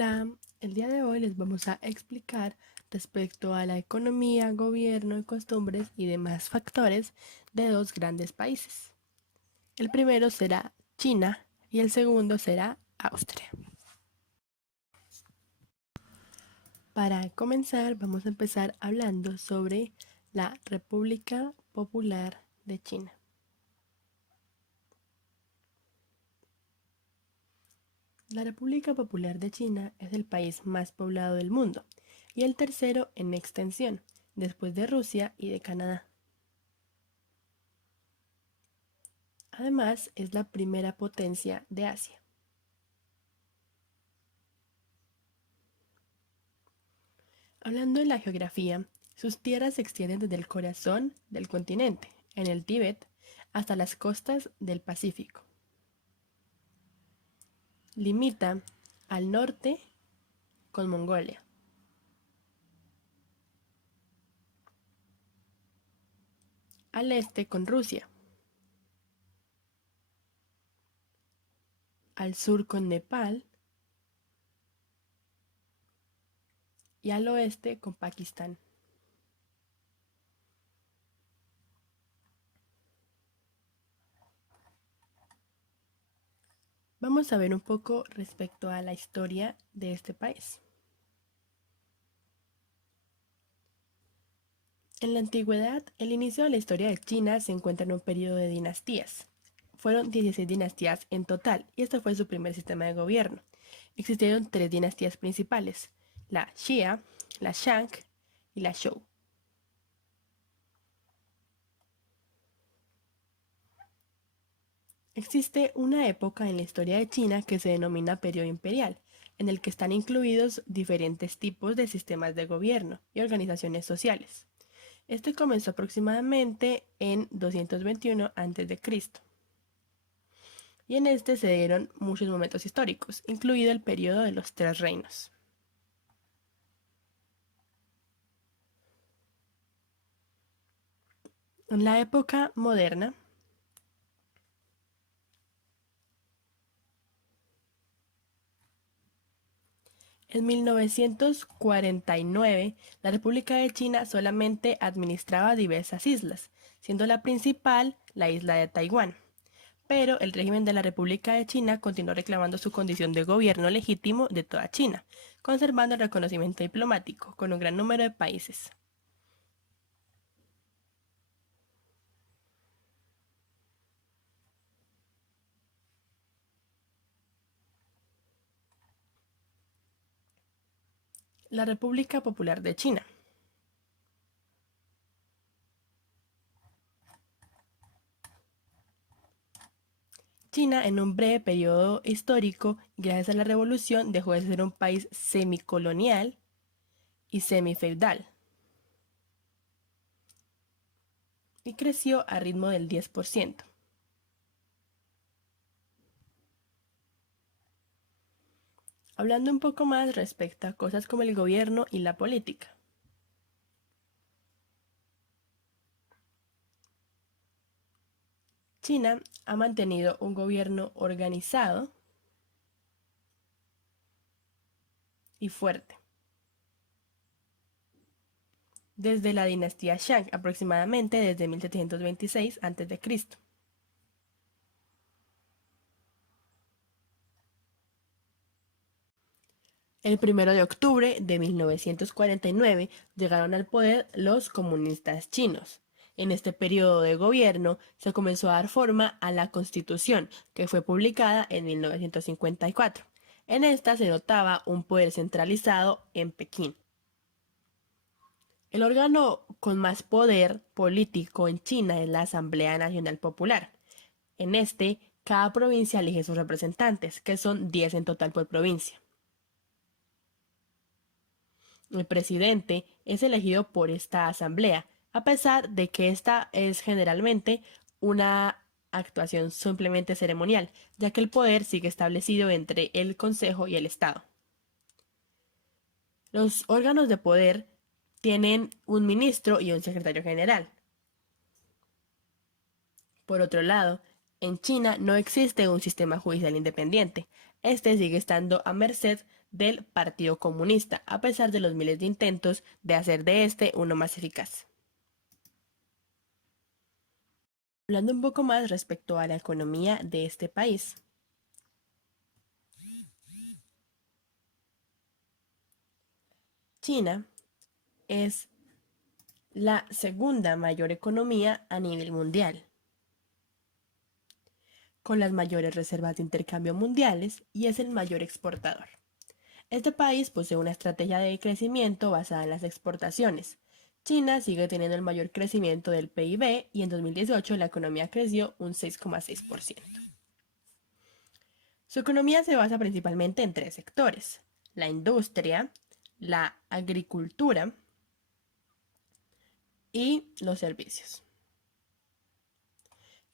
Hola, el día de hoy les vamos a explicar respecto a la economía, gobierno y costumbres y demás factores de dos grandes países. El primero será China y el segundo será Austria. Para comenzar, vamos a empezar hablando sobre la República Popular de China. La República Popular de China es el país más poblado del mundo y el tercero en extensión, después de Rusia y de Canadá. Además, es la primera potencia de Asia. Hablando de la geografía, sus tierras se extienden desde el corazón del continente, en el Tíbet, hasta las costas del Pacífico. Limita al norte con Mongolia, al este con Rusia, al sur con Nepal y al oeste con Pakistán. Vamos a ver un poco respecto a la historia de este país. En la antigüedad, el inicio de la historia de China se encuentra en un periodo de dinastías. Fueron 16 dinastías en total y este fue su primer sistema de gobierno. Existieron tres dinastías principales, la Xia, la Shang y la Zhou. Existe una época en la historia de China que se denomina periodo imperial, en el que están incluidos diferentes tipos de sistemas de gobierno y organizaciones sociales. Este comenzó aproximadamente en 221 a.C. y en este se dieron muchos momentos históricos, incluido el periodo de los Tres Reinos. En la época moderna, en 1949, la República de China solamente administraba diversas islas, siendo la principal la isla de Taiwán. Pero el régimen de la República de China continuó reclamando su condición de gobierno legítimo de toda China, conservando el reconocimiento diplomático con un gran número de países. La República Popular de China. China, en un breve periodo histórico, gracias a la revolución, dejó de ser un país semicolonial y semifeudal y creció a ritmo del 10%. Hablando un poco más respecto a cosas como el gobierno y la política. China ha mantenido un gobierno organizado y fuerte desde la dinastía Shang, aproximadamente desde 1726 a.C. El 1 de octubre de 1949 llegaron al poder los comunistas chinos. En este periodo de gobierno se comenzó a dar forma a la Constitución, que fue publicada en 1954. En esta se notaba un poder centralizado en Pekín. El órgano con más poder político en China es la Asamblea Nacional Popular. En este, cada provincia elige sus representantes, que son 10 en total por provincia. El presidente es elegido por esta asamblea, a pesar de que esta es generalmente una actuación simplemente ceremonial, ya que el poder sigue establecido entre el Consejo y el Estado. Los órganos de poder tienen un ministro y un secretario general. Por otro lado, en China no existe un sistema judicial independiente. Este sigue estando a merced del Partido Comunista, a pesar de los miles de intentos de hacer de este uno más eficaz. Hablando un poco más respecto a la economía de este país. China es la segunda mayor economía a nivel mundial, con las mayores reservas de intercambio mundiales y es el mayor exportador. Este país posee una estrategia de crecimiento basada en las exportaciones. China sigue teniendo el mayor crecimiento del PIB y en 2018 la economía creció un 6,6%. Su economía se basa principalmente en tres sectores: la industria, la agricultura y los servicios.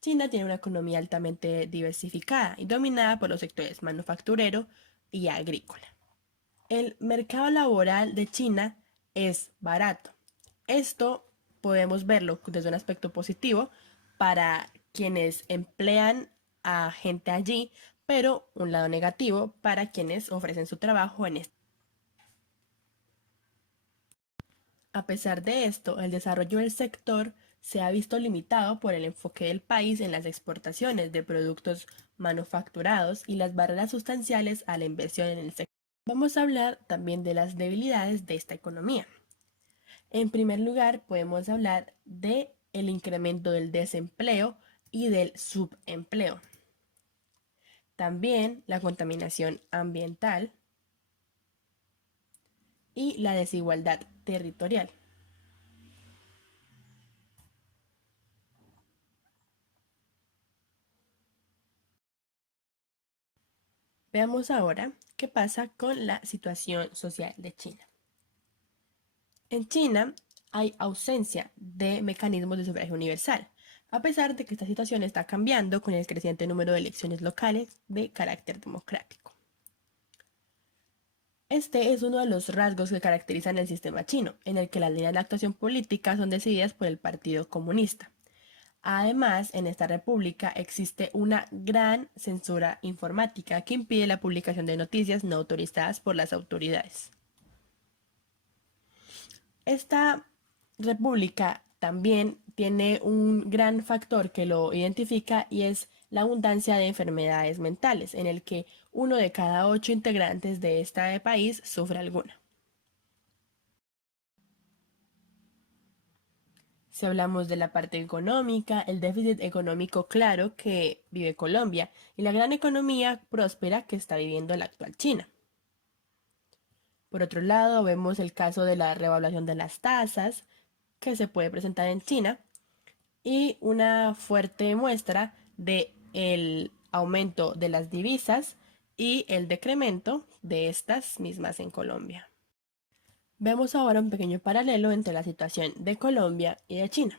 China tiene una economía altamente diversificada y dominada por los sectores manufacturero y agrícola. El mercado laboral de China es barato. Esto podemos verlo desde un aspecto positivo para quienes emplean a gente allí, pero un lado negativo para quienes ofrecen su trabajo en este. A pesar de esto, el desarrollo del sector se ha visto limitado por el enfoque del país en las exportaciones de productos manufacturados y las barreras sustanciales a la inversión en el sector. Vamos a hablar también de las debilidades de esta economía. En primer lugar, podemos hablar de el incremento del desempleo y del subempleo. También la contaminación ambiental y la desigualdad territorial. Veamos ahora qué pasa con la situación social de China. En China hay ausencia de mecanismos de sufragio universal, a pesar de que esta situación está cambiando con el creciente número de elecciones locales de carácter democrático. Este es uno de los rasgos que caracterizan el sistema chino, en el que las líneas de actuación política son decididas por el Partido Comunista. Además, en esta república existe una gran censura informática que impide la publicación de noticias no autorizadas por las autoridades. Esta república también tiene un gran factor que lo identifica y es la abundancia de enfermedades mentales, en el que 1 de cada 8 integrantes de este país sufre alguna. Si hablamos de la parte económica, el déficit económico claro que vive Colombia y la gran economía próspera que está viviendo la actual China. Por otro lado, vemos el caso de la revaluación de las tasas que se puede presentar en China y una fuerte muestra de el aumento de las divisas y el decremento de estas mismas en Colombia. Vemos ahora un pequeño paralelo entre la situación de Colombia y de China.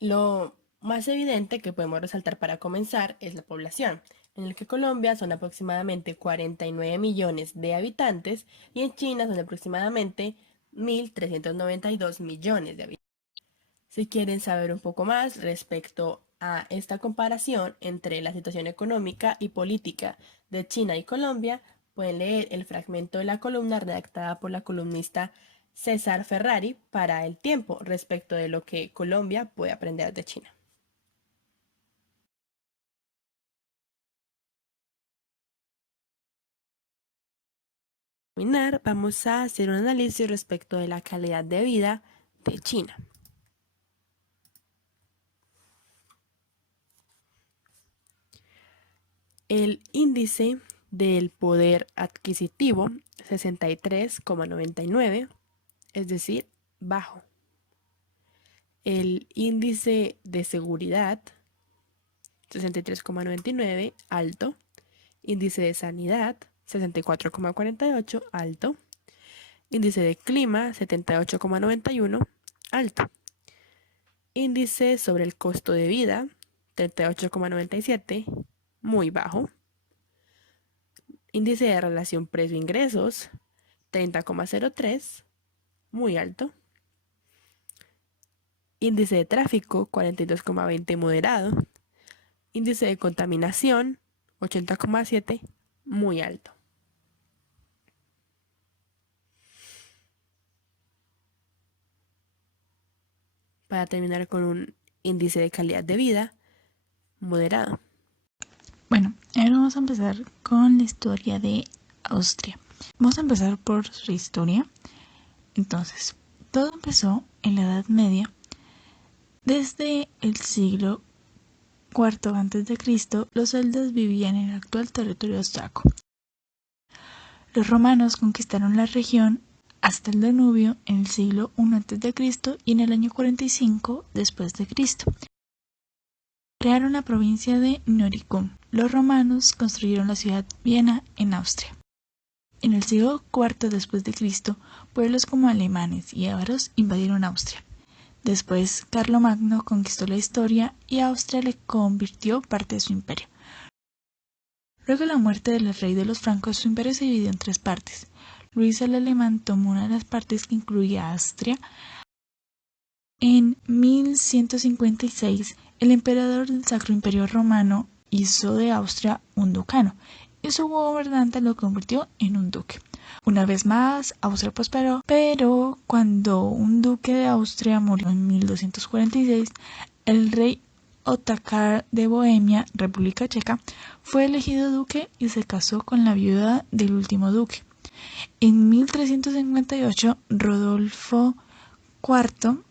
Lo más evidente que podemos resaltar para comenzar es la población, en el que Colombia son aproximadamente 49 millones de habitantes y en China son aproximadamente 1.392 millones de habitantes. Si quieren saber un poco más respecto a esta comparación entre la situación económica y política de China y Colombia, pueden leer el fragmento de la columna redactada por la columnista César Ferrari para El Tiempo respecto de lo que Colombia puede aprender de China. Vamos a hacer un análisis respecto de la calidad de vida de China. El índice del poder adquisitivo 63,99, es decir, bajo. El índice de seguridad 63,99, alto. Índice de sanidad 64,48, alto. Índice de clima 78,91, alto. Índice sobre el costo de vida 38,97, muy bajo. Índice de relación precio-ingresos 30,03, muy alto. Índice de tráfico 42,20, moderado. Índice de contaminación 80,7, muy alto. Para terminar con un índice de calidad de vida moderado. Bueno, ahora vamos a empezar con la historia de Austria. Vamos a empezar por su historia. Entonces, todo empezó en la Edad Media. Desde el siglo IV a.C., los celtas vivían en el actual territorio austriaco. Los romanos conquistaron la región hasta el Danubio en el siglo I a.C. y en el año 45 después de Cristo. Crearon la provincia de Noricum. Los romanos construyeron la ciudad Viena en Austria. En el siglo IV después de Cristo, pueblos como alemanes y ávaros invadieron Austria. Después, Carlomagno conquistó la historia y Austria le convirtió parte de su imperio. Luego de la muerte del rey de los francos, su imperio se dividió en 3 partes. Luis el Alemán tomó una de las partes que incluía Austria. En 1156, el emperador del Sacro Imperio Romano hizo de Austria un ducado, y su gobernante lo convirtió en un duque. Una vez más, Austria prosperó, pero cuando un duque de Austria murió en 1246, el rey Otakar de Bohemia, República Checa, fue elegido duque y se casó con la viuda del último duque. En 1358, Rodolfo IV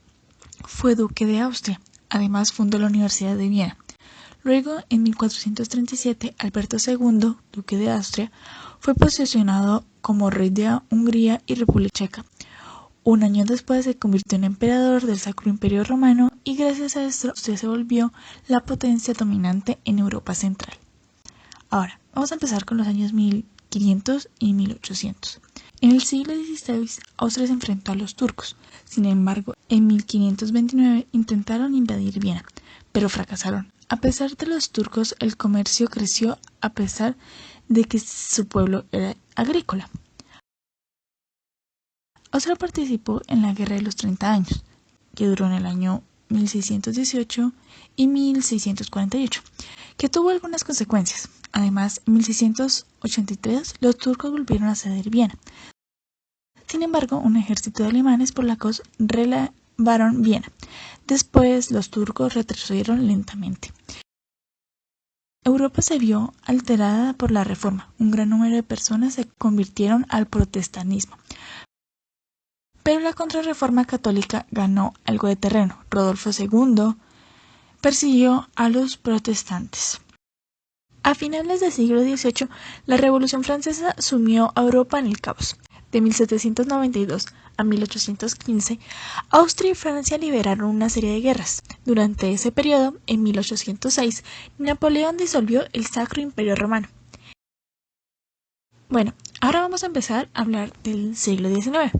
fue duque de Austria. Además, fundó la Universidad de Viena. Luego, en 1437, Alberto II, duque de Austria, fue posesionado como rey de Hungría y República Checa. Un año después se convirtió en emperador del Sacro Imperio Romano y gracias a esto Austria se volvió la potencia dominante en Europa Central. Ahora, vamos a empezar con los años 1500 y 1800. En el siglo XVI, Austria se enfrentó a los turcos. Sin embargo, en 1529 intentaron invadir Viena, pero fracasaron. A pesar de los turcos, el comercio creció a pesar de que su pueblo era agrícola. Austria participó en la Guerra de los 30 años, que duró en el año 1618 y 1648, que tuvo algunas consecuencias. Además, en 1683 los turcos volvieron a ceder Viena. Sin embargo, un ejército de alemanes polacos relevaron Viena. Después, los turcos retrocedieron lentamente. Europa se vio alterada por la Reforma. Un gran número de personas se convirtieron al protestantismo. Pero la Contrarreforma católica ganó algo de terreno. Rodolfo II persiguió a los protestantes. A finales del siglo XVIII, la Revolución Francesa sumió a Europa en el caos. De 1792 a 1815, Austria y Francia libraron una serie de guerras. Durante ese periodo, en 1806, Napoleón disolvió el Sacro Imperio Romano. Bueno, ahora vamos a empezar a hablar del siglo XIX.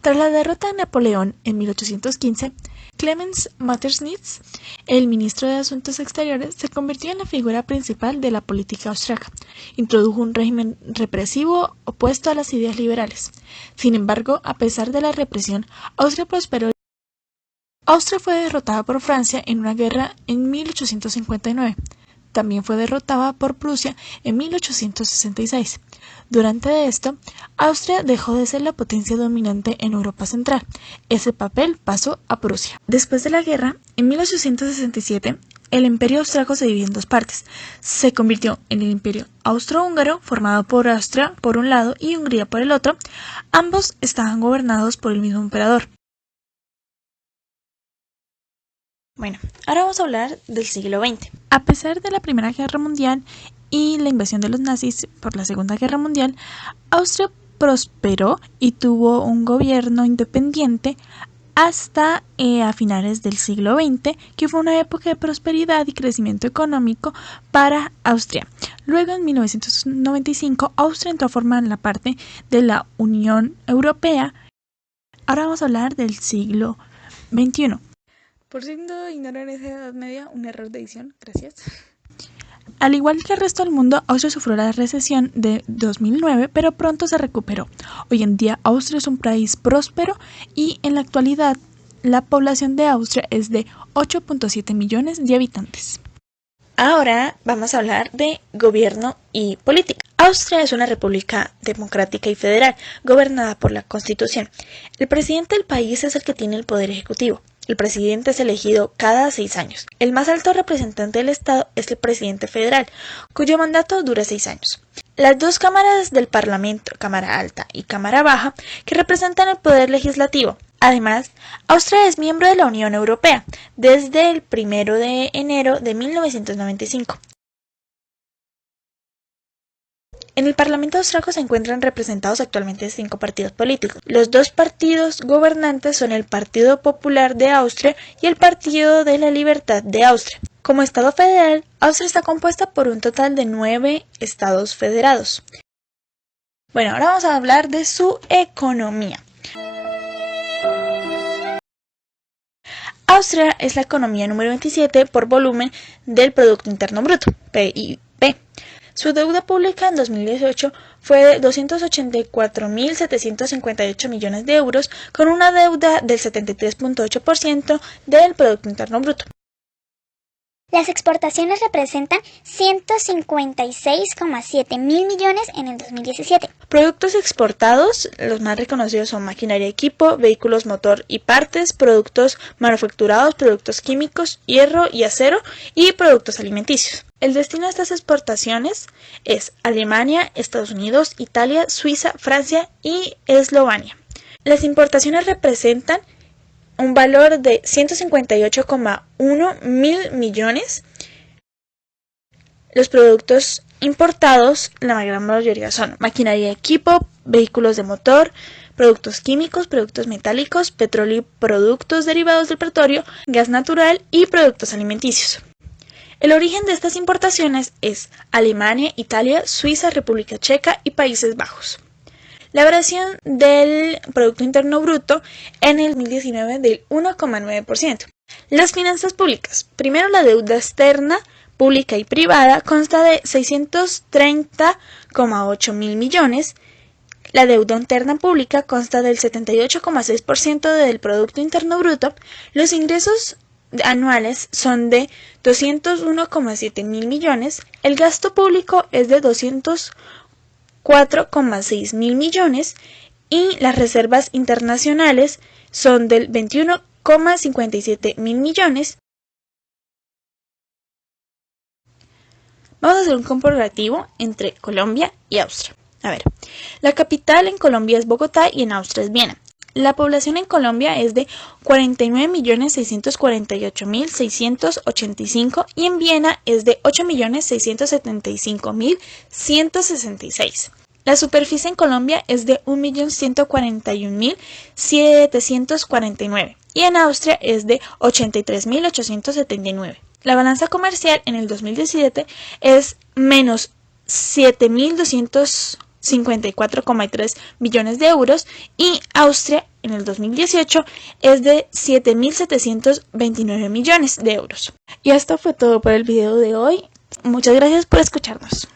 Tras la derrota de Napoleón en 1815, Clemens Metternich, el ministro de Asuntos Exteriores, se convirtió en la figura principal de la política austriaca. Introdujo un régimen represivo opuesto a las ideas liberales. Sin embargo, a pesar de la represión, Austria prosperó. Austria fue derrotada por Francia en una guerra en 1859. También fue derrotada por Prusia en 1866. Durante esto, Austria dejó de ser la potencia dominante en Europa Central. Ese papel pasó a Prusia. Después de la guerra, en 1867, el imperio austriaco se dividió en 2 partes. Se convirtió en el imperio austrohúngaro, formado por Austria por un lado y Hungría por el otro. Ambos estaban gobernados por el mismo emperador. Bueno, ahora vamos a hablar del siglo XX. A pesar de la Primera Guerra Mundial y la invasión de los nazis por la Segunda Guerra Mundial, Austria prosperó y tuvo un gobierno independiente hasta a finales del siglo XX, que fue una época de prosperidad y crecimiento económico para Austria. Luego, en 1995, Austria entró a formar la parte de la Unión Europea. Ahora vamos a hablar del siglo XXI. Por si no ignoran esa Edad Media, un error de edición, gracias. Al igual que el resto del mundo, Austria sufrió la recesión de 2009, pero pronto se recuperó. Hoy en día, Austria es un país próspero y en la actualidad, la población de Austria es de 8.7 millones de habitantes. Ahora vamos a hablar de gobierno y política. Austria es una república democrática y federal, gobernada por la Constitución. El presidente del país es el que tiene el poder ejecutivo. El presidente es elegido cada 6 años. El más alto representante del Estado es el presidente federal, cuyo mandato dura 6 años. Las dos cámaras del Parlamento, Cámara Alta y Cámara Baja, que representan el poder legislativo. Además, Austria es miembro de la Unión Europea desde el 1 de enero de 1995. En el Parlamento austríaco se encuentran representados actualmente 5 partidos políticos. Los 2 partidos gobernantes son el Partido Popular de Austria y el Partido de la Libertad de Austria. Como Estado federal, Austria está compuesta por un total de 9 estados federados. Bueno, ahora vamos a hablar de su economía. Austria es la economía número 27 por volumen del Producto Interno Bruto, PIB. Su deuda pública en 2018 fue de 284.758 millones de euros, con una deuda del 73.8% del Producto Interno Bruto. Las exportaciones representan 156,7 mil millones en el 2017. Productos exportados, los más reconocidos son maquinaria y equipo, vehículos motor y partes, productos manufacturados, productos químicos, hierro y acero y productos alimenticios. El destino de estas exportaciones es Alemania, Estados Unidos, Italia, Suiza, Francia y Eslovenia. Las importaciones representan un valor de 158,1 mil millones. Los productos importados, la gran mayoría son maquinaria y equipo, vehículos de motor, productos químicos, productos metálicos, petróleo y productos derivados del petróleo, gas natural y productos alimenticios. El origen de estas importaciones es Alemania, Italia, Suiza, República Checa y Países Bajos. La variación del Producto Interno Bruto en el 2019 del 1,9%. Las finanzas públicas. Primero, la deuda externa, pública y privada, consta de 630,8 mil millones. La deuda interna pública consta del 78,6% del Producto Interno Bruto. Los ingresos anuales son de 201,7 mil millones. El gasto público es de 204,6 mil millones y las reservas internacionales son del 21,57 mil millones. Vamos a hacer un comparativo entre Colombia y Austria. A ver, la capital en Colombia es Bogotá y en Austria es Viena. La población en Colombia es de 49.648.685 y en Viena es de 8.675.166. La superficie en Colombia es de 1.141.749 y en Austria es de 83.879. La balanza comercial en el 2017 es menos 7.254,3 millones de euros y Austria en el 2018 es de 7.729 millones de euros. Y esto fue todo por el video de hoy. Muchas gracias por escucharnos.